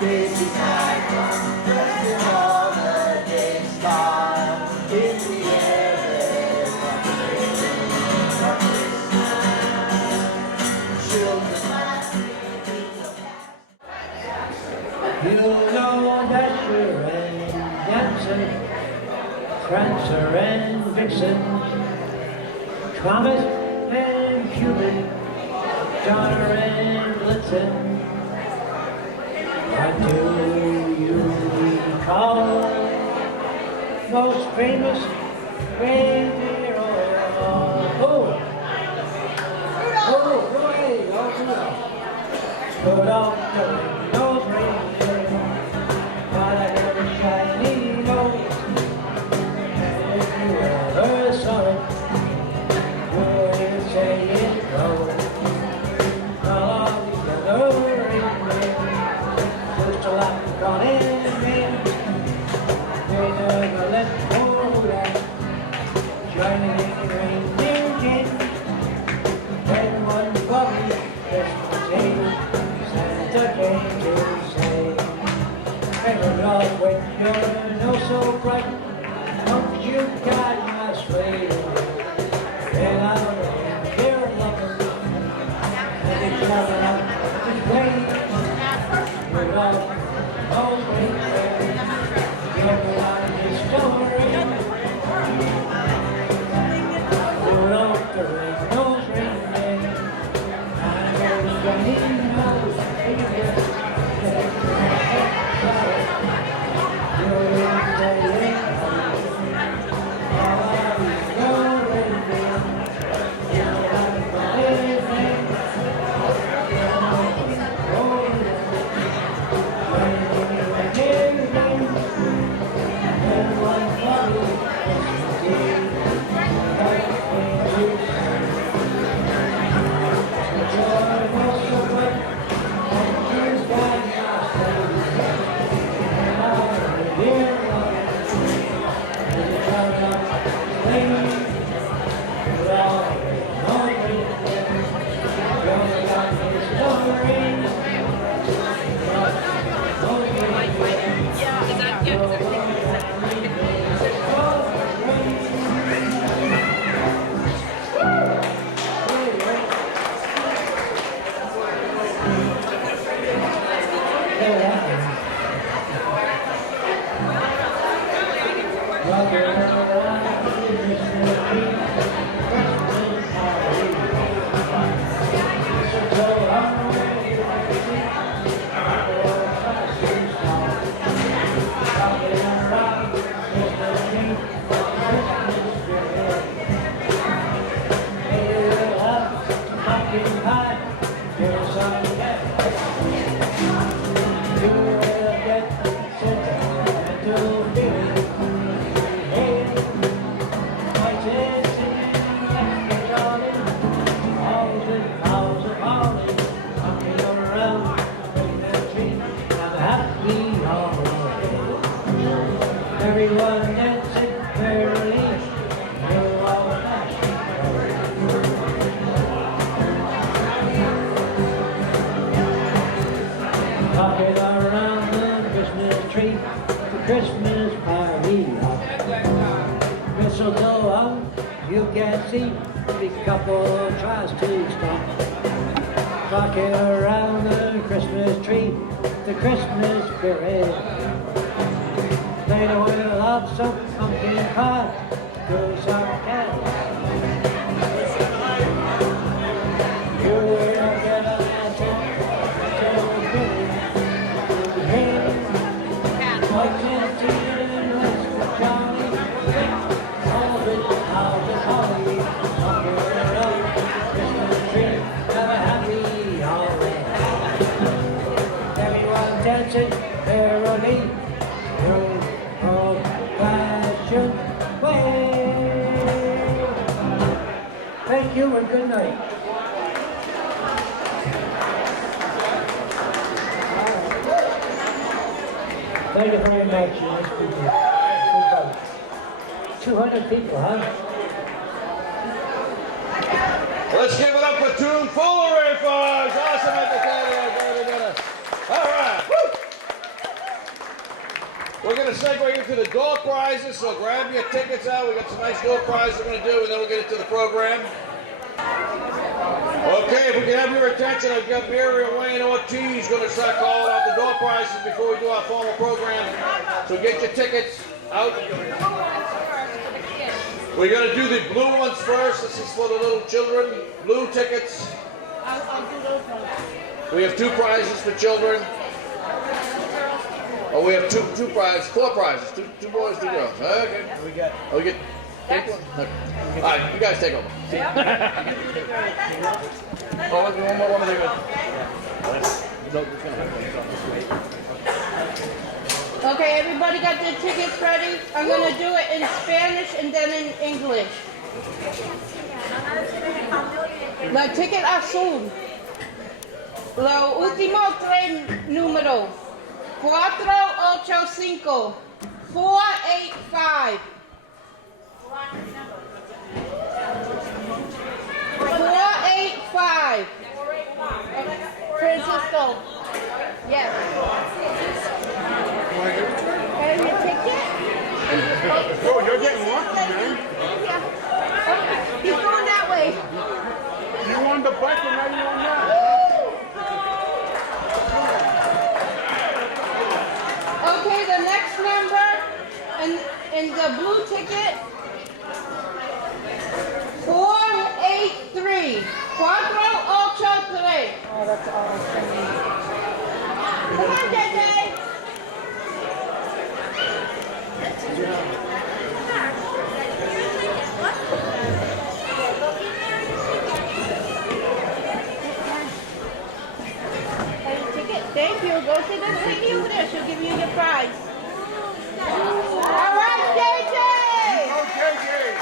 busy night, resting all the day star in the air. You know Dasher and Dancer, Prancer and Vixen, Comet and Cupid, Donner and Blitzen. What do you recall? Most famous reindeer of all. Oh, go ahead, Rudolph the nose reindeer, got a very shiny nose. And if you ever saw it, wouldn't say it goes. All the other reindeer used to laugh on him. They never let go that shiny reindeer did. When one bobby Christmas Eve, Santa came to say, "Hey Rudolph, when you're no so bright, don't you guide my sleigh?" Then I'll hear loving, and it's coming up his way. Rudolph, oh great friend, everyone is story. Rudolph the red-nosed reindeer, I know Johnny knows reindeer. Everyone dancing merrily, you're all hopping around the Christmas tree, the Christmas party hop. Mistletoe hung, you can see, the couple tries to stop. Rocking around the Christmas tree, the Christmas spirit. Later we'll have some pumpkin pie, do some candy. You will get a lantern till Billy. Hey, like Nancy and West Johnny, all the houses holly, walking around Christmas tree, have a happy holiday. Everyone dancing merrily. Thank you and good night. Thank you very much, nice people. 200 people, huh? Let's give it up for Tomfoolery, folks! Awesome at the All right. Woo! We're going to segue into the door prizes, so grab your tickets out. We got some nice door prizes we're going to do, and then we'll get into the program. Okay, if we can have your attention, I've got Miriam Wayne Ortiz going to start calling out the door prizes before we do our formal program. So get your tickets out. We're going to do the blue ones first. This is for the little children. Blue tickets. I'll do those ones. We have 2 prizes for children. Oh, we have 4 prizes. Two boys, 2 girls. Okay. We got. Oh, we get. Take one? Okay. All right, you guys take over. Oh, one more of Okay, everybody got their tickets ready? I'm going to do it in Spanish and then in English. La ticket azul. Lo último 3 números. 485. 485. 485. Francisco. Yes. And your ticket? Oh, you're getting lucky, man. Okay, he's going that way. You on the bike and now you're on that. Okay, the next number in the blue ticket, 483. 483. Oh, that's awesome. Come on, JJ. Thank you. Go to this lady over there. She'll give you your prize. All right, JJ. Okay, Jay.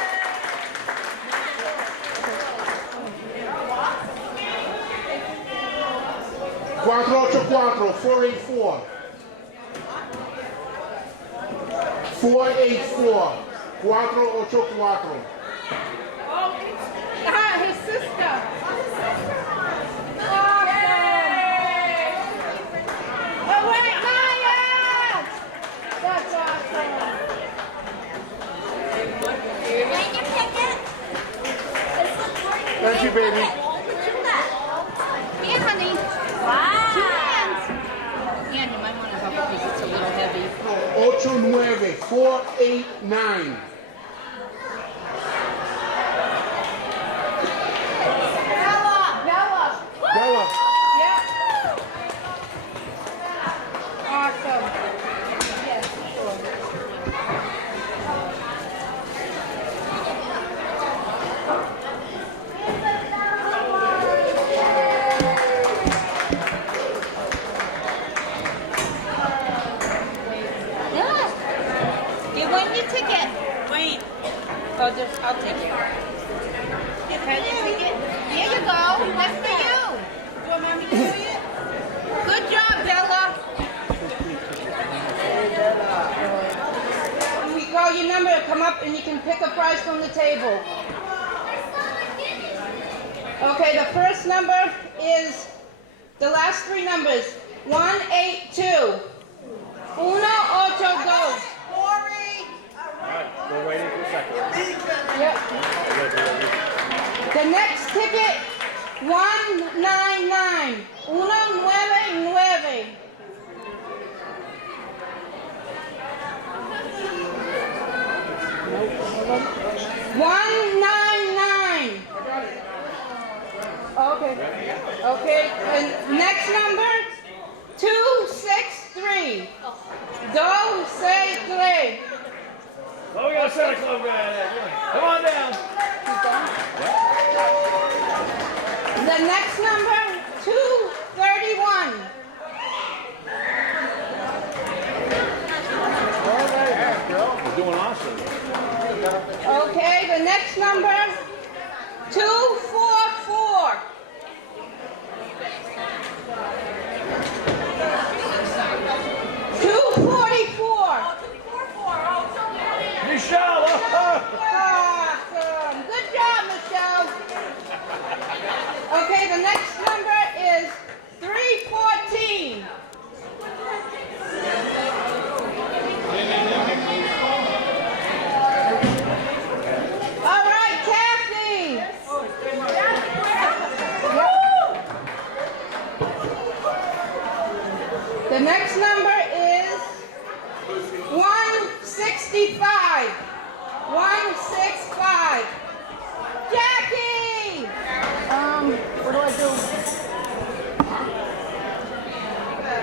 484, 484. 484. 484. His sister. Awesome. Oh, wait, Maya! That's awesome. Thank you, baby. Here, honey. Wow. 2 hands. And you might want to help because it's a little heavy. 89, 489. Bella. Bella. Yep. Awesome. Yes, sure. Yeah. You won your ticket. Wait. I'll take it. You had your ticket. Here you go. That's for you. You want mommy to do it? Good job, Bella. When we call your number, come up and you can pick a prize from the table. Okay, the first number is the last 3 numbers. 182. 182. We're waiting for a second. Yep. The next ticket, 199. 199. Okay. Okay. And next number, 263. 263. Oh, we got a Santa Claus guy there. Come on down. The next number, 231. We're doing awesome. Okay, the next number, 244. 244. Michelle! Awesome. Good job, Michelle. Okay, the next number The next number is 165. 165. Jackie! What do I do?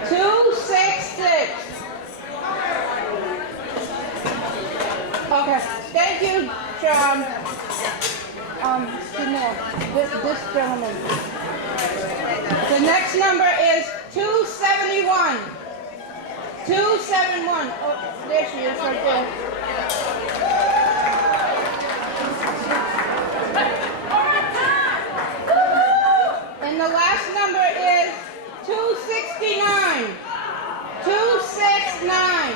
266. Okay, thank you, John. This gentleman. The next number is 271. 271. Oh, there she is right there. And the last number is 269. 269.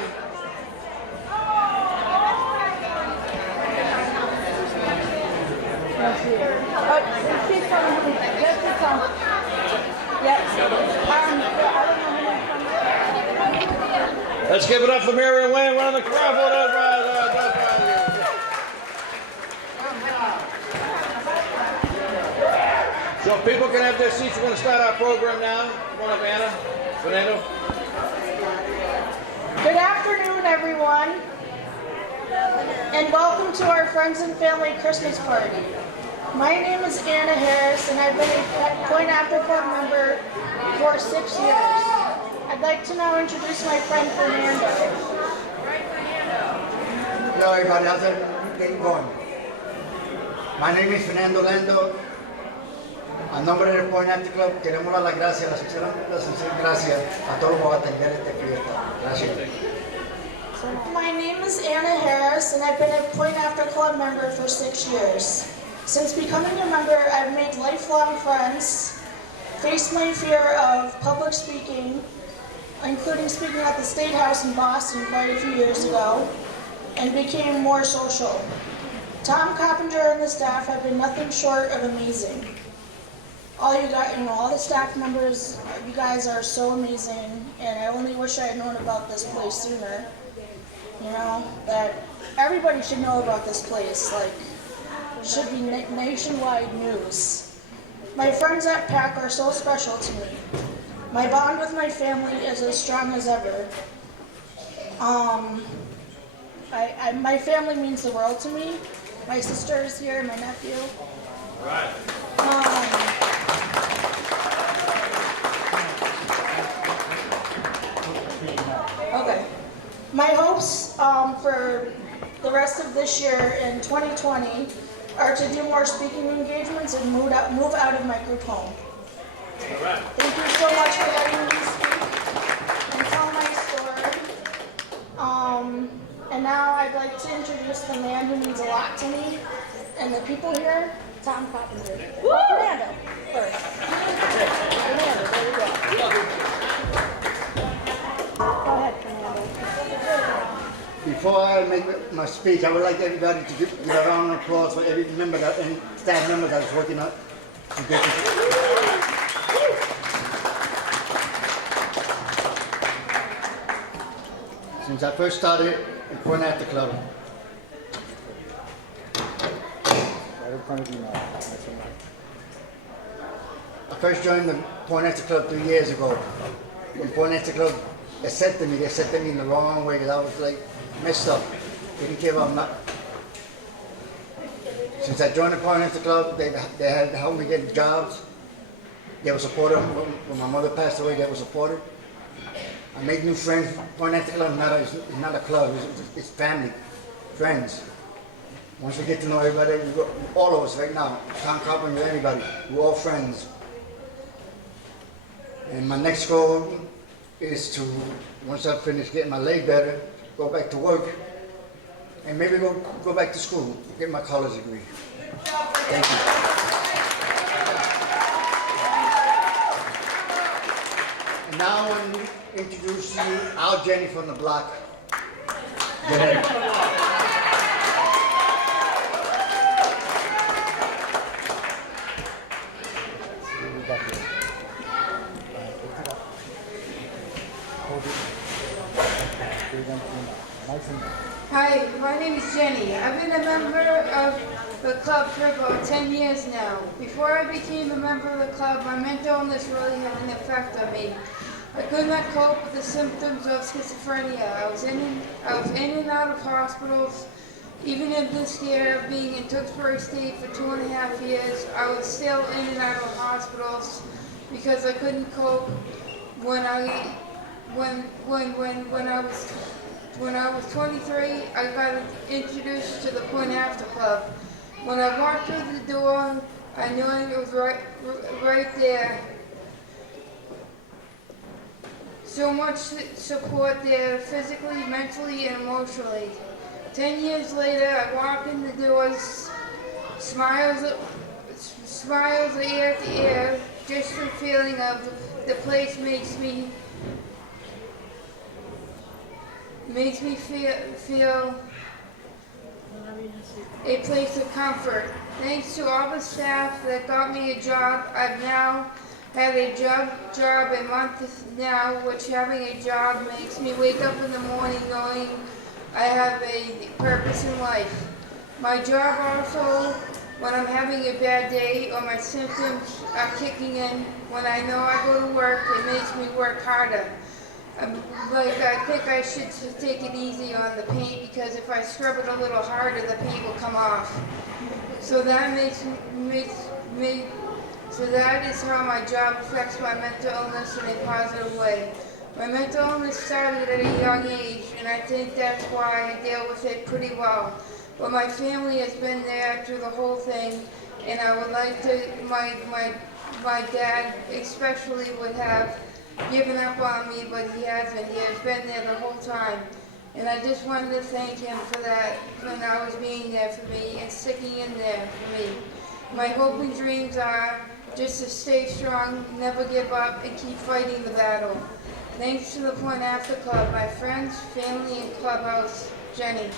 She's coming. Yes, she's coming. Yep. I don't know her name. Let's give it up for Mary Wayne running the crowd for that ride. So people can have their seats. We're going to start our program now. Come on up, Anna. Fernando. Good afternoon, everyone, and welcome to our Friends and Family Christmas party. My name is Anna Harris, and I've been a Point After Club member for 6 years. I'd like to now introduce my friend Fernando. Hello everybody, how's it going? My name is Fernando Lendo. A nombre del Point After Club, queremos dar las gracias, las sinceras gracias a todos por atender esta fiesta. Gracias. My name is Anna Harris, and I've been a Point After Club member for 6 years. Since becoming a member, I've made lifelong friends, faced my fear of public speaking, including speaking at the State House in Boston quite a few years ago, and became more social. Tom Coppinger and the staff have been nothing short of amazing. All you guys, all the staff members, you guys are so amazing, and I only wish I had known about this place sooner. You know, that everybody should know about this place, like, should be nationwide news. My friends at PAC are so special to me. My bond with my family is as strong as ever. My family means the world to me. My sister is here, my nephew. Right. Okay. My hopes for the rest of this year in 2020 are to do more speaking engagements and move out of my group home. All right. Thank you so much for letting me speak and tell my story. And now I'd like to introduce the man who means a lot to me and the people here, Tom Coppinger. Fernando first. Fernando, there you go. Go ahead, Fernando. Before I make my speech, I would like everybody to give a round of applause for every member and staff member that is working out to get this. Since I first started in Point After Club, I first joined the Point After Club 3 years ago. When Point After Club accepted me, they accepted me in the wrong way because I was like messed up. They didn't care about nothing. Since I joined the Point After Club, they had helped me get jobs. They were supportive. When my mother passed away, they were supportive. I made new friends. Point After Club is not a club, it's family, friends. Once we get to know everybody, all of us right now, Tom Coppinger, everybody, we're all friends. And my next goal is to, once I finish getting my leg better, go back to work, and maybe go back to school, get my college degree. Thank you. And now I want to introduce you Al Jenny from the block. Go ahead. Hi, my name is Jenny. I've been a member of the club for about 10 years now. Before I became a member of the club, my mental illness really had an effect on me. I could not cope with the symptoms of schizophrenia. I was in and out of hospitals. Even in this year, being in Tewksbury State for 2.5 years, I was still in and out of hospitals because I couldn't cope. When I was 23, I got introduced to the Point After Club. When I walked through the door, I knew it was right there. So much support there, physically, mentally, and emotionally. 10 years later, I walk in the doors, smiles ear to ear. Just the feeling of the place makes me feel a place of comfort. Thanks to all the staff that got me a job, I've now had a job a month now, which having a job makes me wake up in the morning knowing I have a purpose in life. My job also, when I'm having a bad day or my symptoms are kicking in, when I know I go to work, it makes me work harder. I think I should take it easy on the paint because if I scrub it a little harder, the paint will come off. So that is how my job affects my mental illness in a positive way. My mental illness started at a young age, and I think that's why I deal with it pretty well. But my family has been there through the whole thing, and I would like to, my dad especially would have given up on me, but he hasn't. He has been there the whole time. And I just wanted to thank him for that, when I was being there for me and sticking in there for me. My hope and dreams are just to stay strong, never give up, and keep fighting the battle. Thanks to the Point After Club, my friends, family, and clubhouse, Jenny.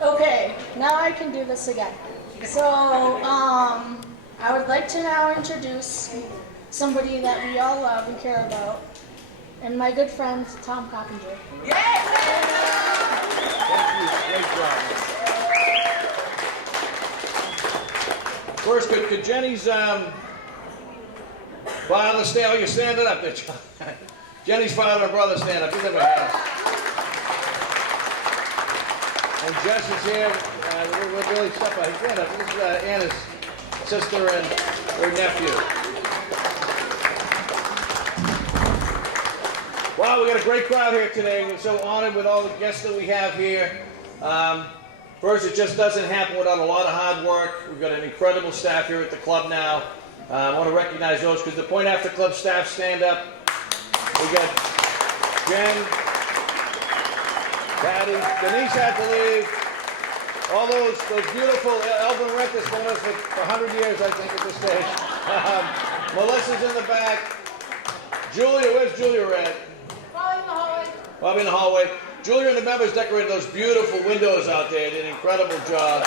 Okay, now I can do this again. So, I would like to now introduce somebody that we all love and care about, and my good friend, Tom Coppinger. Thank you. Great job. First, could Jenny's father stand? Oh, you're standing up there, John. Jenny's father and brother stand up. Give them a hand. And Jess is here. We're really stuff. This is Anna's sister and her nephew. Wow, we got a great crowd here today. We're so honored with all the guests that we have here. First, it just doesn't happen without a lot of hard work. We've got an incredible staff here at the club now. I want to recognize those because the Point After Club staff stand up. We got Jen, Patty, Denise had to leave. All those beautiful, Elvin Rentis been with us for 100 years, I think, at this stage. Melissa's in the back. Julia, where's Julia at? Probably in the hallway. Probably in the hallway. Julia and the members decorated those beautiful windows out there. Did an incredible job.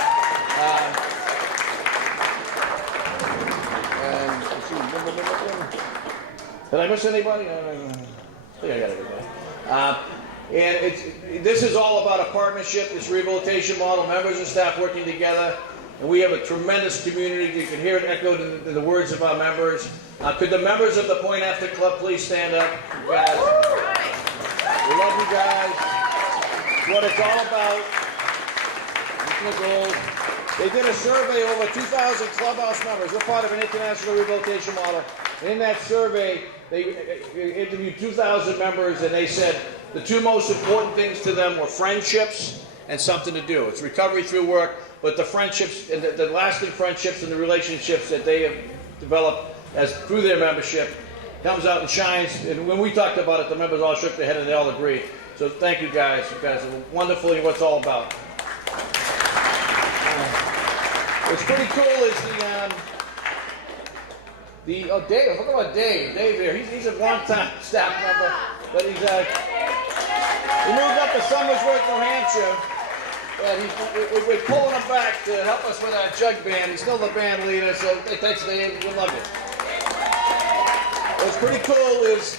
And let's see. Did I miss anybody? I think I got everybody. And this is all about a partnership, this rehabilitation model, members and staff working together. And we have a tremendous community. You can hear it echoed in the words of our members. Could the members of the Point After Club please stand up? You guys. We love you guys. It's what it's all about. They did a survey of over 2,000 clubhouse members. We're part of an international rehabilitation model. In that survey, they interviewed 2,000 members, and they said the two most important things to them were friendships and something to do. It's recovery through work, but the friendships and the lasting friendships and the relationships that they have developed through their membership comes out and shines. And when we talked about it, the members all shook their head and they all agreed. So thank you guys. You guys are wonderful in what it's all about. What's pretty cool is Dave. Look about Dave. Dave here. He's a long-time staff member, but he moved up to Somersworth, New Hampshire, and we're pulling him back to help us with our jug band. He's still the band leader, so thanks, Dave. We love you. What's pretty cool is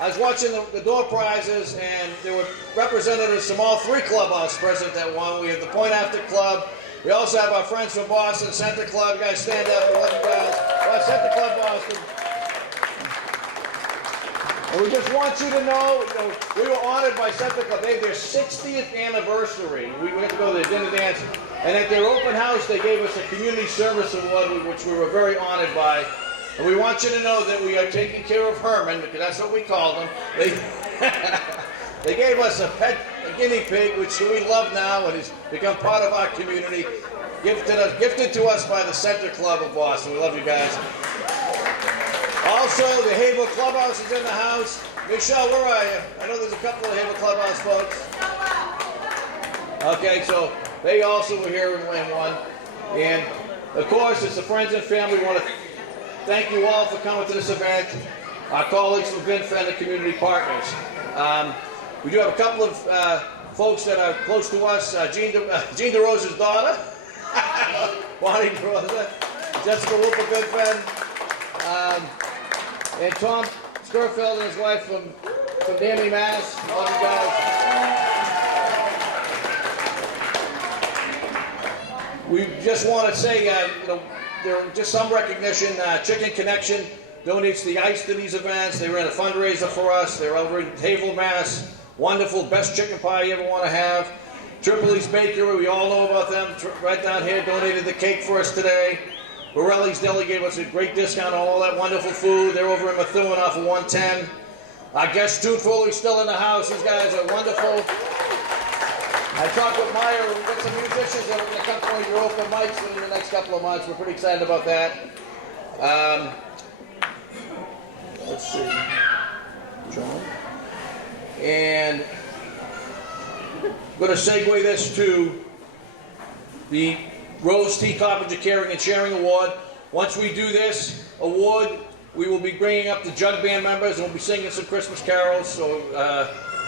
I was watching the door prizes, and there were representatives from all three clubhouses present that won. We have the Point After Club. We also have our friends from Boston, Center Club. You guys stand up. We love you guys. Center Club Boston. And we just want you to know, we were honored by Center Club. They had their 60th anniversary. We went to go to their dinner dance. And at their open house, they gave us a community service award, which we were very honored by. And we want you to know that we are taking care of Herman, because that's what we called him. They gave us a guinea pig, which we love now and has become part of our community, gifted to us by the Center Club of Boston. We love you guys. Also, the Havel Clubhouse is in the house. Michelle, where are you? I know there's a couple of Havel Clubhouse folks. Okay, so they also were here and won. And, of course, it's the friends and family. We want to thank you all for coming to this event. Our colleagues from VinFA and the community partners. We do have a couple of folks that are close to us. Jean DeRosa's daughter, Bonnie DeRosa, Jessica Wolf of VinFA, and Tom Skurfeld and his wife from Danby, Mass. Love you guys. We just want to say, there are just some recognition. Chicken Connection donates the ice to these events. They ran a fundraiser for us. They're over in Havel, Mass. Wonderful, best chicken pie you ever want to have. Tripoli's Bakery, we all know about them. Right down here, donated the cake for us today. Borelli's Deli gave us a great discount on all that wonderful food. They're over in Methuen off of 110. Our guest Stu Foley's still in the house. These guys are wonderful. I talked with Meyer. We've got some musicians that are going to come for your open mics in the next couple of months. We're pretty excited about that. Let's see. John. And I'm going to segue this to the Rose T. Coppinger Caring and Sharing Award. Once we do this award, we will be bringing up the jug band members and we'll be singing some Christmas carols, so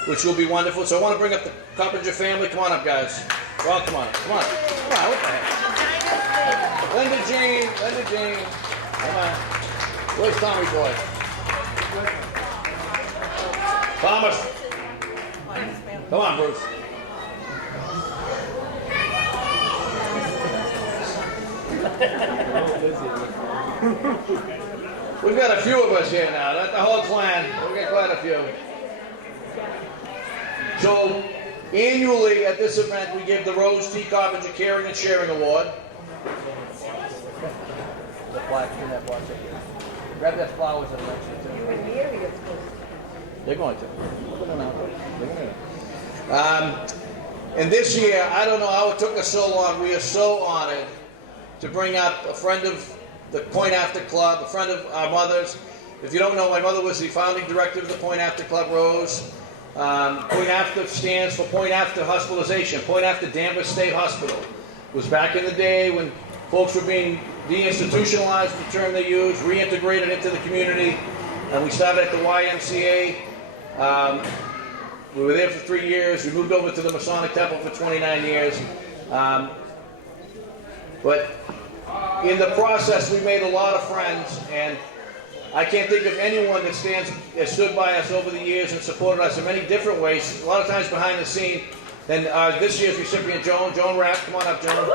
which will be wonderful. So I want to bring up the Coppinger family. Come on up, guys. Well, come on. Come on. Come on. What the heck? Linda Jean. Come on. Where's Tommy boy? Thomas. Come on, Bruce. We've got a few of us here now, not the whole clan. We've got quite a few. So, annually at this event, we give the Rose T. Coppinger Caring and Sharing Award. The plaque in that box. Grab that flowers and let you too. They're going to. And this year, I don't know how it took us so long. We are so honored to bring up a friend of the Point After Club, a friend of our mother's. If you don't know, my mother was the founding director of the Point After Club, Rose. Point After stands for Point After Hospitalization. Point After Danvers State Hospital. It was back in the day when folks were being deinstitutionalized, the term they used, reintegrated into the community. And we started at the YMCA. We were there for 3 years. We moved over to the Masonic Temple for 29 years. But in the process, we made a lot of friends, and I can't think of anyone that has stood by us over the years and supported us in many different ways, a lot of times behind the scene, than this year's recipient, Joan Rapp. Come on up, Joan.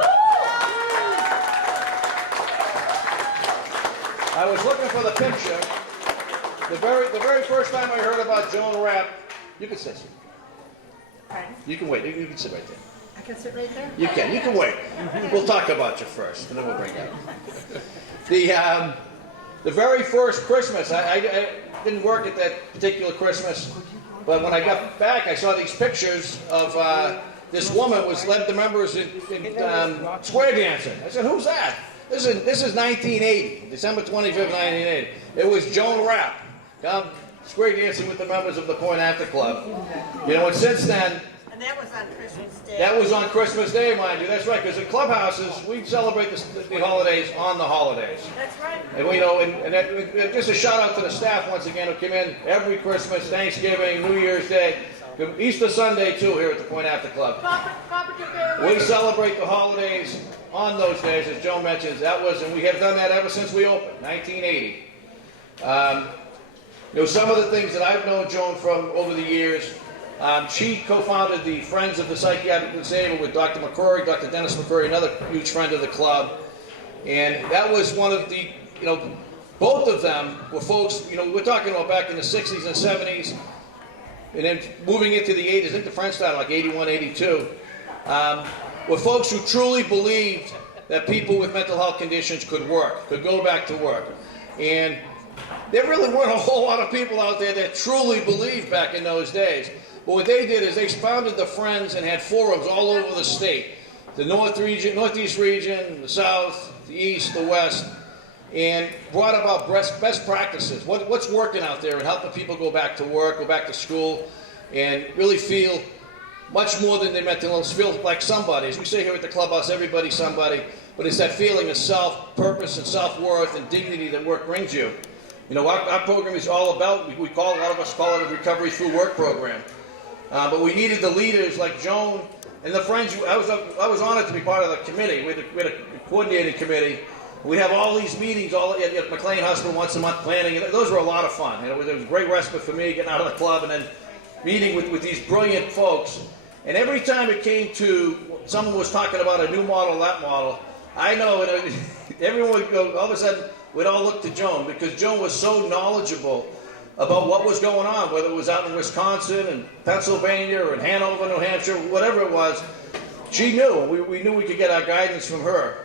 I was looking for the picture. The very first time I heard about Joan Rapp, you can sit. Pardon? You can wait. You can sit right there. I can sit right there? You can. You can wait. We'll talk about you first, and then we'll bring you up. The very first Christmas, I didn't work at that particular Christmas, but when I got back, I saw these pictures of this woman was led the members in square dancing. I said, "Who's that?" This is 1980, December 25th, 1980. It was Joan Rapp, square dancing with the members of the Point After Club. You know, and since then. And that was on Christmas Day. That was on Christmas Day, mind you. That's right, because in clubhouses, we celebrate the holidays on the holidays. That's right. And just a shout out to the staff once again who came in every Christmas, Thanksgiving, New Year's Day, Easter Sunday too here at the Point After Club. We celebrate the holidays on those days, as Joe mentions. And we have done that ever since we opened, 1980. You know, some of the things that I've known Joan from over the years, she co-founded the Friends of the Psychiatrically Disabled with Dr. McCrory, Dr. Dennis McCrory, another huge friend of the club. And that was one of the, you know, both of them were folks, you know, we're talking about back in the 60s and 70s, and then moving into the 80s, I think the Friends started like 81, 82, were folks who truly believed that people with mental health conditions could work, could go back to work. And there really weren't a whole lot of people out there that truly believed back in those days. But what they did is they founded the Friends and had forums all over the state. The Northeast region, the South, the East, the West, and brought about best practices. What's working out there and helping people go back to work, go back to school, and really feel much more than their mental illness, feel like somebody. As we say here at the clubhouse, everybody's somebody, but it's that feeling of self-purpose and self-worth and dignity that work brings you. You know, our program is all about, a lot of us call it a recovery through work program. But we needed the leaders like Joan and the Friends. I was honored to be part of the committee. We had a coordinating committee. We'd have all these meetings all at McLean Hospital once a month planning, and those were a lot of fun. You know, there was great respite for me getting out of the club and then meeting with these brilliant folks. And every time it came to someone was talking about a new model, that model, I know, and everyone would go, all of a sudden, we'd all look to Joan, because Joan was so knowledgeable about what was going on, whether it was out in Wisconsin and Pennsylvania or in Hanover, New Hampshire, whatever it was. She knew, and we knew we could get our guidance from her.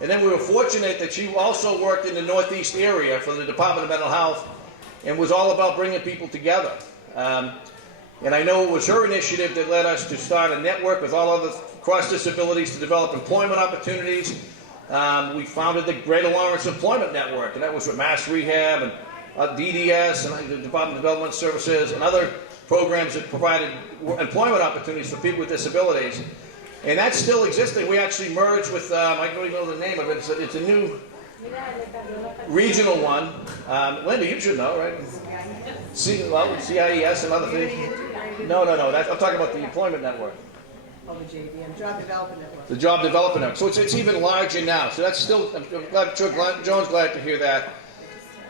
And then we were fortunate that she also worked in the Northeast area for the Department of Mental Health and was all about bringing people together. And I know it was her initiative that led us to start a network with all other cross disabilities to develop employment opportunities. We founded the Greater Lawrence Employment Network, and that was with Mass Rehab and DDS and the Department of Development Services and other programs that provided employment opportunities for people with disabilities. And that's still existing. We actually merged with, I don't even know the name of it, it's a new regional one. Linda, you should know, right? CIES and other things. No, I'm talking about the Employment Network. Oh, the JDN, Job Development Network. The Job Development Network. So it's even larger now. So that's still, I'm sure Joan's glad to hear that.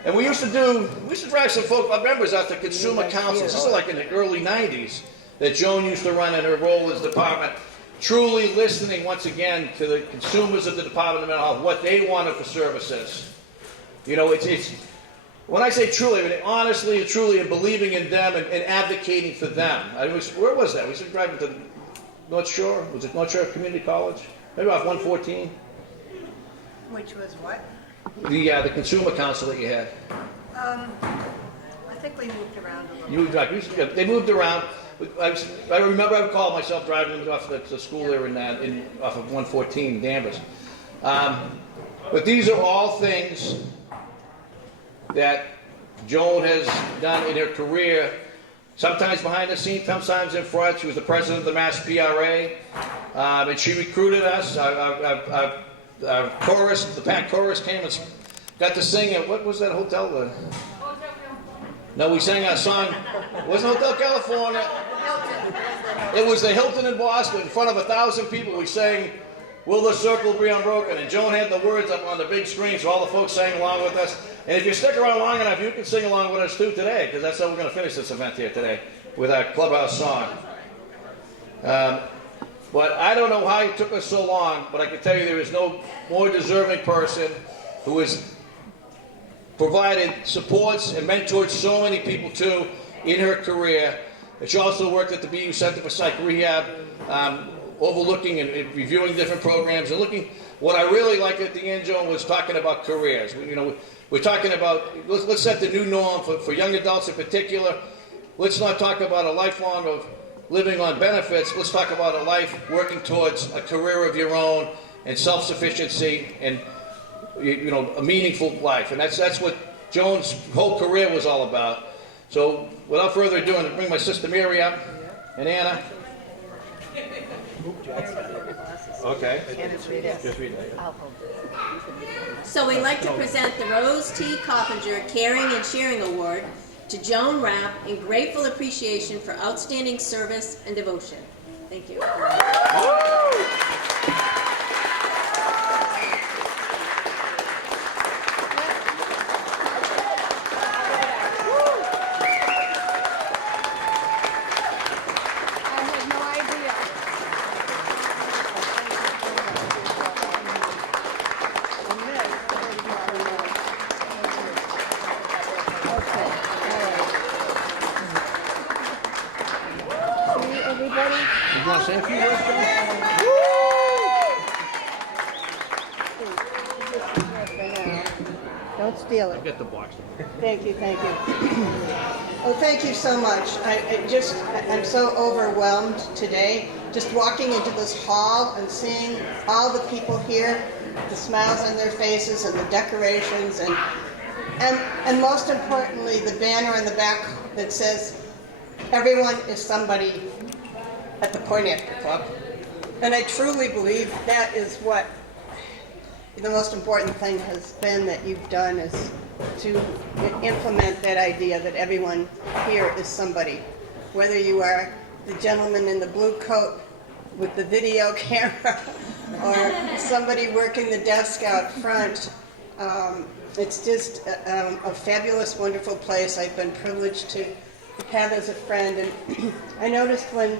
And we used to drive some members out to consumer councils. This is like in the early 90s that Joan used to run in her role as department, truly listening once again to the consumers of the Department of Mental Health, what they wanted for services. You know, it's when I say truly, I mean honestly and truly, and believing in them and advocating for them. Where was that? We used to drive to North Shore. Was it North Shore Community College? Maybe off 114. Which was what? The consumer council that you had. I think we moved around a little. They moved around. I remember I would call myself driving them off the school there off of 114 Danvers. But these are all things that Joan has done in her career, sometimes behind the scenes, sometimes in front. She was the president of the Mass PRA, and she recruited us. Our chorus, the Pack chorus came and got to sing at, what was that hotel? No, we sang our song. It wasn't Hotel California. It was the Hilton in Boston in front of 1,000 people. We sang "Will the Circle Be Unbroken?" and Joan had the words up on the big screen, so all the folks sang along with us. And if you stick around long enough, you can sing along with us too today, because that's how we're going to finish this event here today, with our clubhouse song. But I don't know how it took us so long, but I can tell you there is no more deserving person who has provided supports and mentored so many people too in her career. And she also worked at the BU Center for Psych Rehab, overlooking and reviewing different programs and looking. What I really liked at the end, Joan, was talking about careers. We're talking about, let's set the new norm for young adults in particular. Let's not talk about a lifelong of living on benefits. Let's talk about a life working towards a career of your own and self-sufficiency and a meaningful life. And that's what Joan's whole career was all about. So without further ado, I'm going to bring my sister Mary up and Anna. Okay. Just read that. So we'd like to present the Rose T. Coppinger Caring and Sharing Award to Joan Rapp in grateful appreciation for outstanding service and devotion. Thank you. Don't steal it. Get the box. Thank you, thank you. Oh, thank you so much. I'm so overwhelmed today, just walking into this hall and seeing all the people here, the smiles on their faces and the decorations, and most importantly, the banner in the back that says, everyone is somebody at the Poindexter Club. And I truly believe that is what the most important thing has been that you've done, is to implement that idea that everyone here is somebody. Whether you are the gentleman in the blue coat with the video camera or somebody working the desk out front, it's just a fabulous, wonderful place I've been privileged to have as a friend. And I noticed when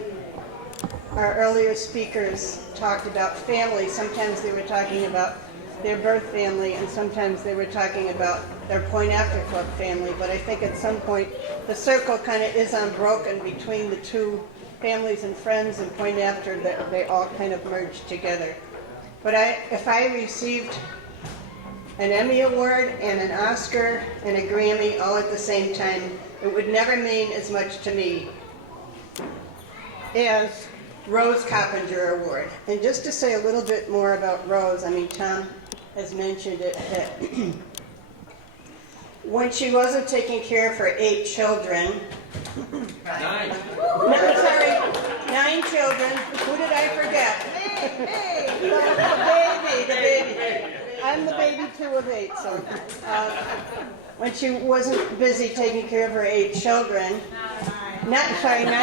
our earlier speakers talked about family, sometimes they were talking about their birth family, and sometimes they were talking about their Point After Club family. But I think at some point the circle kind of is unbroken between the two families and friends and Point After, that they all kind of merged together. But if I received an Emmy Award and an Oscar and a Grammy all at the same time, it would never mean as much to me as Rose Coppinger Award. And just to say a little bit more about Rose, I mean, Tom has mentioned it, that when she wasn't taking care of her 8 children, 9 children, who did I forget? The baby. I'm the baby too of 8, so when she wasn't busy taking care of her 8 children, 9 children,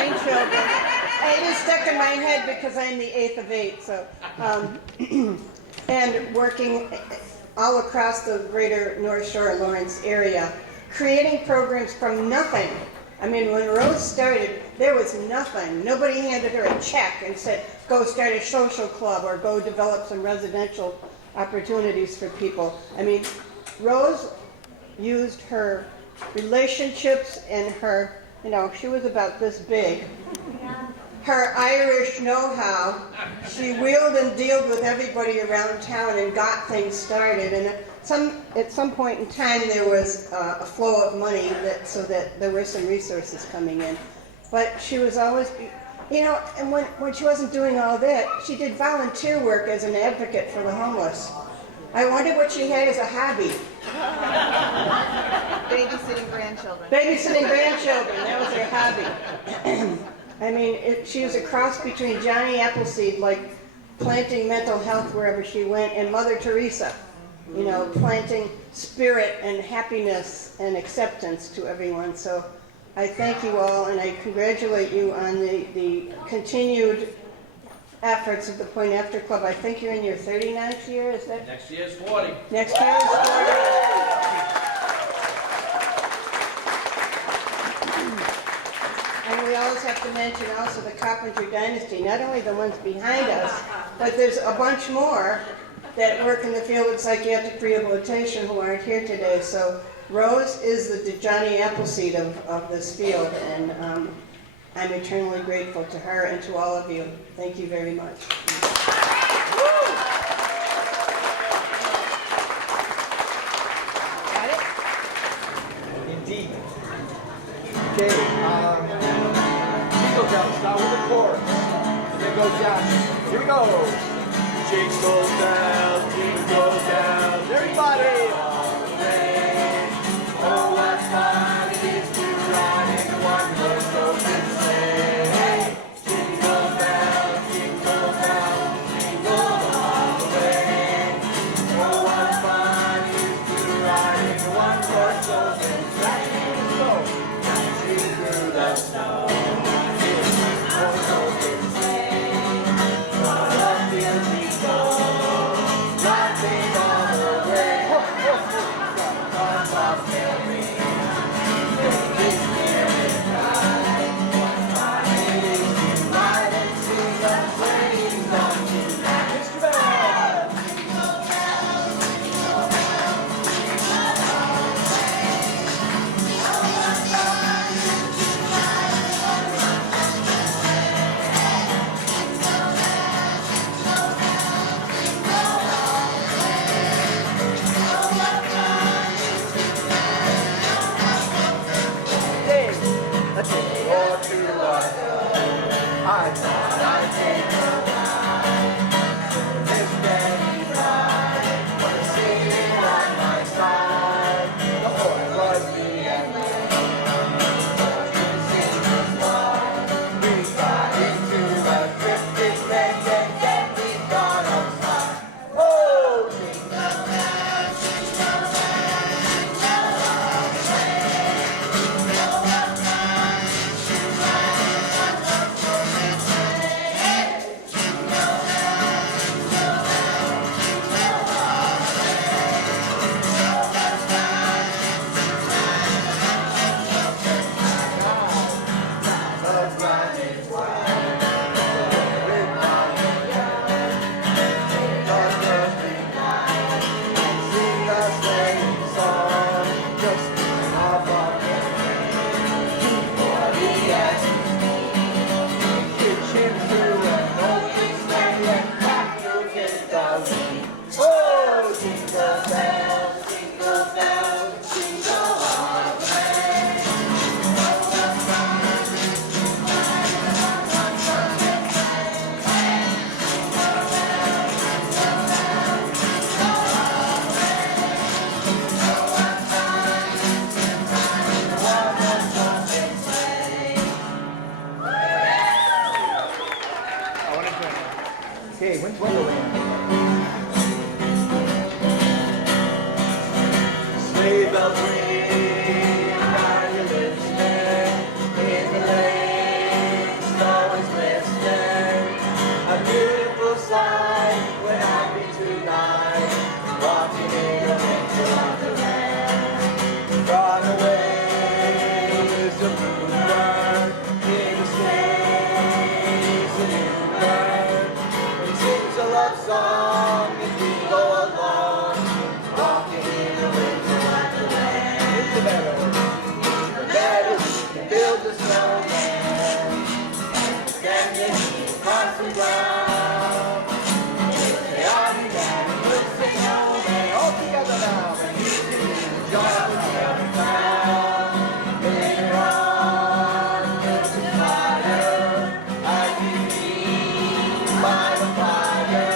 it is stuck in my head because I'm the 8th of 8, so, and working all across the greater North Shore Lawrence area, creating programs from nothing. I mean, when Rose started, there was nothing. Nobody handed her a check and said, go start a social club or go develop some residential opportunities for people. I mean, Rose used her relationships and her, she was about this big, her Irish know-how. She wheeled and dealed with everybody around town and got things started. And at some point in time, there was a flow of money so that there were some resources coming in. But she was always, and when she wasn't doing all that, she did volunteer work as an advocate for the homeless. I wondered what she had as a hobby. Babysitting grandchildren. Babysitting grandchildren, that was her hobby. I mean, she was a cross between Johnny Appleseed, like planting mental health wherever she went, and Mother Teresa, planting spirit and happiness and acceptance to everyone. So I thank you all, and I congratulate you on the continued efforts of the Point After Club. I think you're in your 39th year, is that? Next year's 40. Next year is 40. And we always have to mention also the Coppinger dynasty, not only the ones behind us, but there's a bunch more that work in the field of psychiatric rehabilitation who aren't here today. So Rose is the Johnny Appleseed of this field, and I'm eternally grateful to her and to all of you. Thank you very much. Got it? Indeed. Okay, jingle bells, start with the chorus. And then goes down. Here we go. Jingle bells, everybody. Oh, what fun it is to ride in a one-horse open sleigh. Jingle bells, jingle all the way. Oh, what fun it is to ride in a one-horse open sleigh. Go. Dashing through the snow. One-horse open sleigh. What a field we go. Laughing all the Okay, Winter Wonderland. Sleigh bells ring, are you listening? In the lane, snow is glistening. A beautiful sight, we're happy tonight, walking in the winter wonderland. Gone away is the bluebird, in the sleigh, a new bird. He sings a love song as we go along, walking in the winter wonderland. In the meadow, we build the snowman, standing across the ground. Say, are you there? We'll sing snowman all together now. And you can enjoy the very found. Later on, build the fire, as we meet by the fire.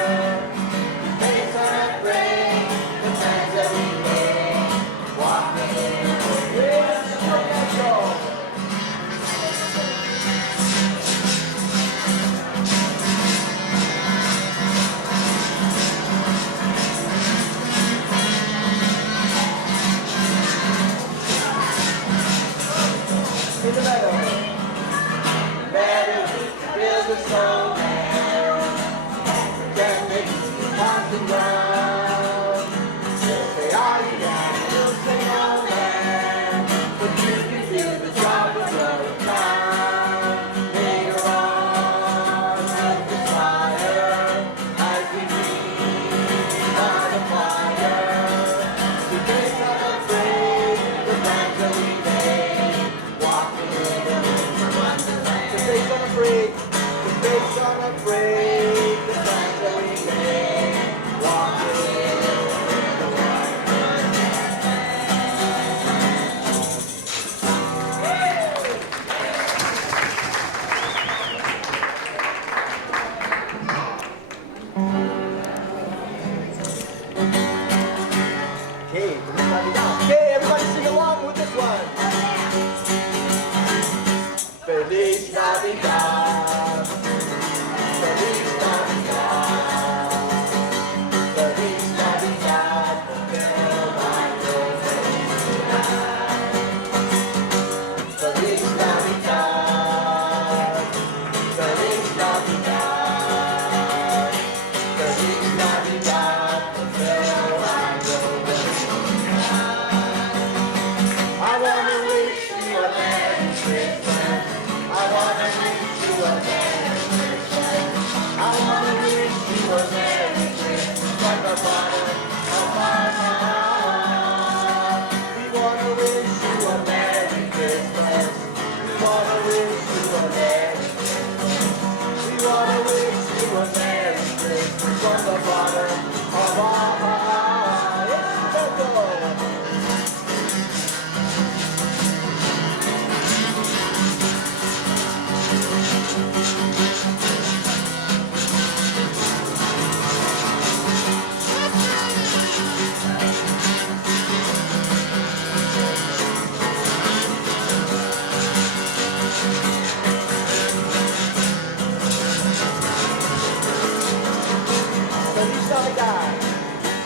Face unafraid, the plans that we made, walking in the winter wonderland. In the meadow, build a snowman, can make constant ground. Say, are you down? We'll say no man, but you can feel the drop of the town. Later on, build the fire, as we meet by the fire. We face unafraid, the plans that we made, walking in the winter wonderland. The face unafraid, the face unafraid, the plans that we made, walking in the winter wonderland. Okay, okay, everybody sing along with this one. Feliz Navidad. Feliz Navidad. Feliz Navidad. Feliz Navidad. Feliz Navidad. Feliz Navidad. I wanna wish you a Merry Christmas. I wanna wish you a Merry Christmas. I wanna wish you a Merry Christmas from the bottom of my heart. We wanna wish you a Merry Christmas. We wanna wish you a Merry Christmas. We wanna wish you a Merry Christmas from the bottom of our heart. It's special. Feliz Navidad.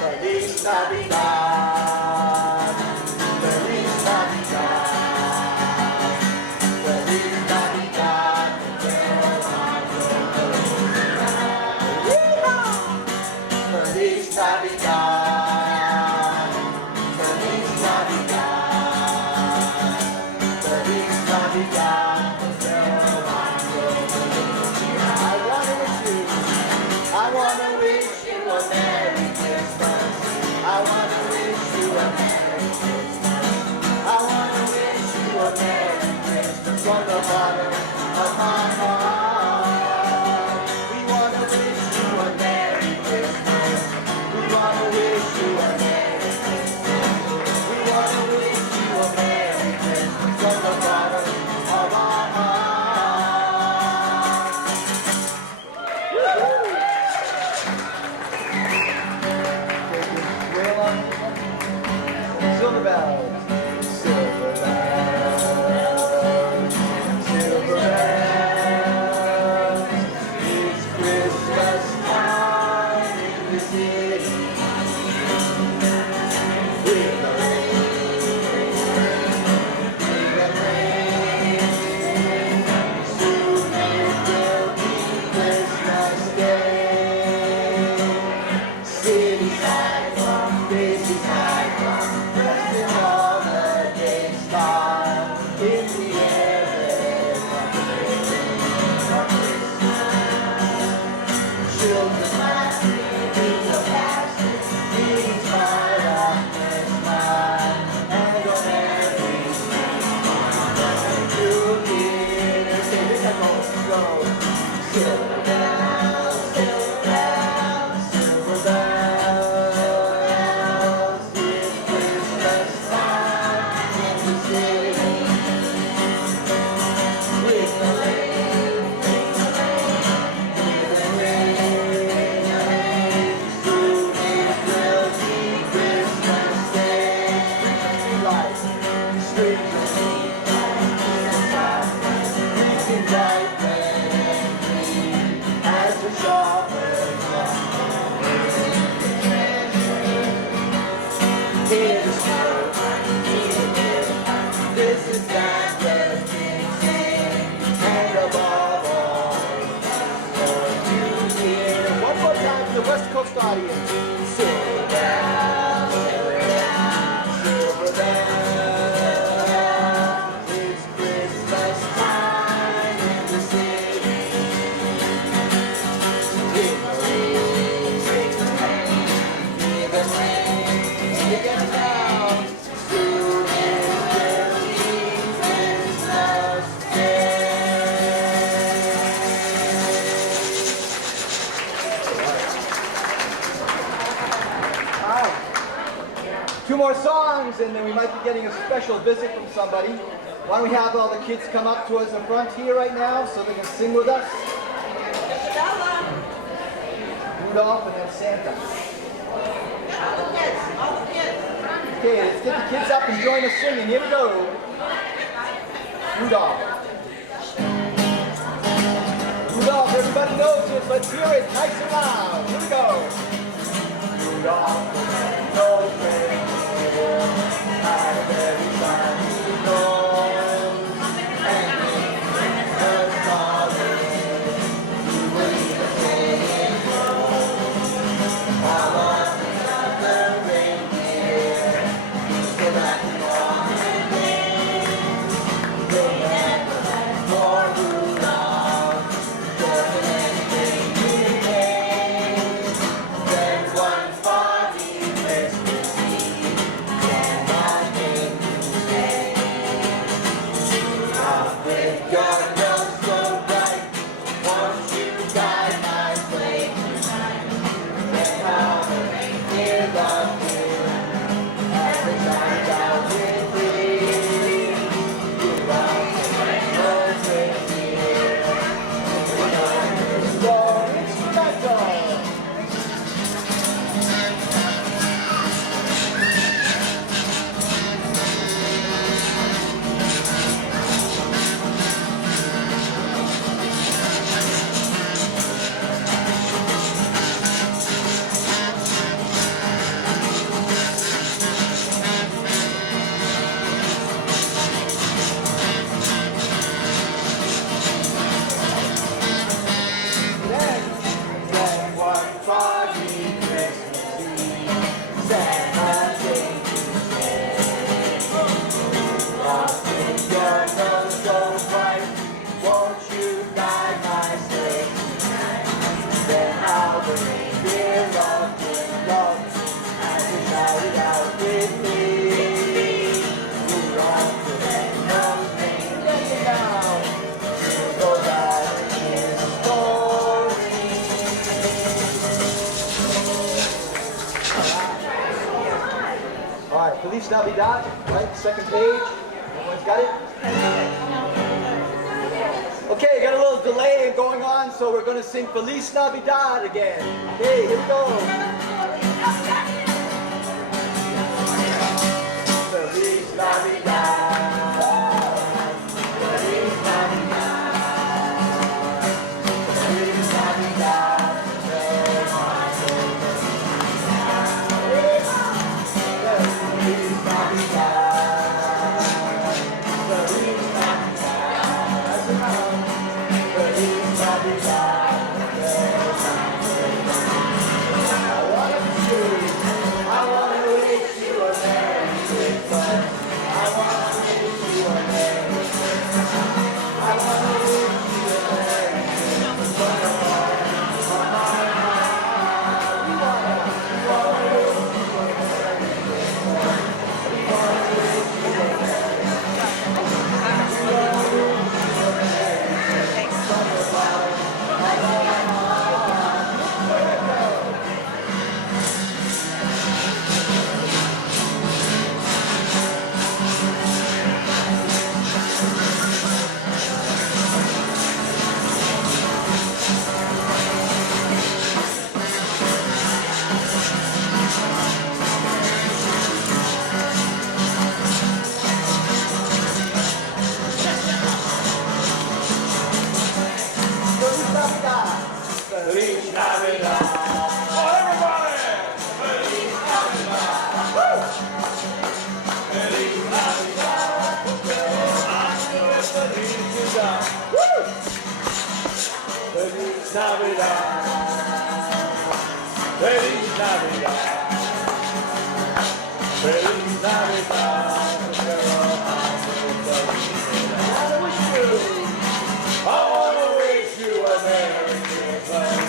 Feliz Navidad. Feliz Navidad. Feliz Navidad. Feliz Navidad. Feliz Navidad. Feliz Navidad. I wanna wish you a Merry Christmas. I wanna wish the West Coast audience. Silver bell, silver bell, it's Christmas time in the city. Ring the ring, ring the ring, give it ring, take it down. Soon it will be Christmas Day. Two more songs and then we might be getting a special visit from somebody. Why don't we have all the kids come up towards the front here right now so they can sing with us? Rudolph and then Santa. Okay, let's get the kids up and join us singing. Here we go. Rudolph. Rudolph, everybody knows it. Let's hear it nice and loud. Here we go. Rudolph, no fair. Feliz Navidad, right? Second page. Everyone's got it? Okay, got a little delay going on, so we're going to sing Feliz Navidad again. Okay, here we go. Feliz Navidad. Feliz Navidad. Feliz Navidad. Feliz Navidad. Feliz Navidad. I wanna wish you a Merry Christmas.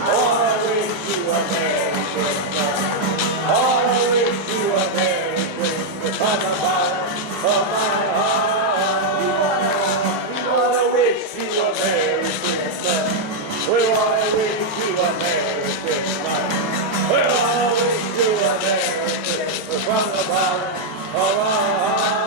I wanna wish you a Merry Christmas. I wanna wish you a Merry Christmas from the bottom of my heart. We wanna wish you a Merry Christmas. We wanna wish you a Merry Christmas. We wanna wish you a Merry Christmas from the bottom of our heart.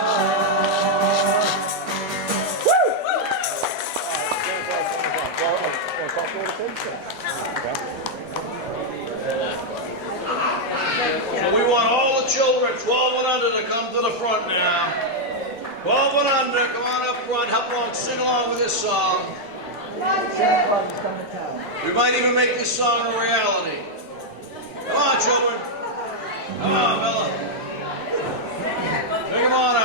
So we want all the children, 12 and under, to come to the front now. 12 and under, come on up front, help along, sing along with this song. We might even make this song a reality. Come on, children. Come on, Bella. Bring them on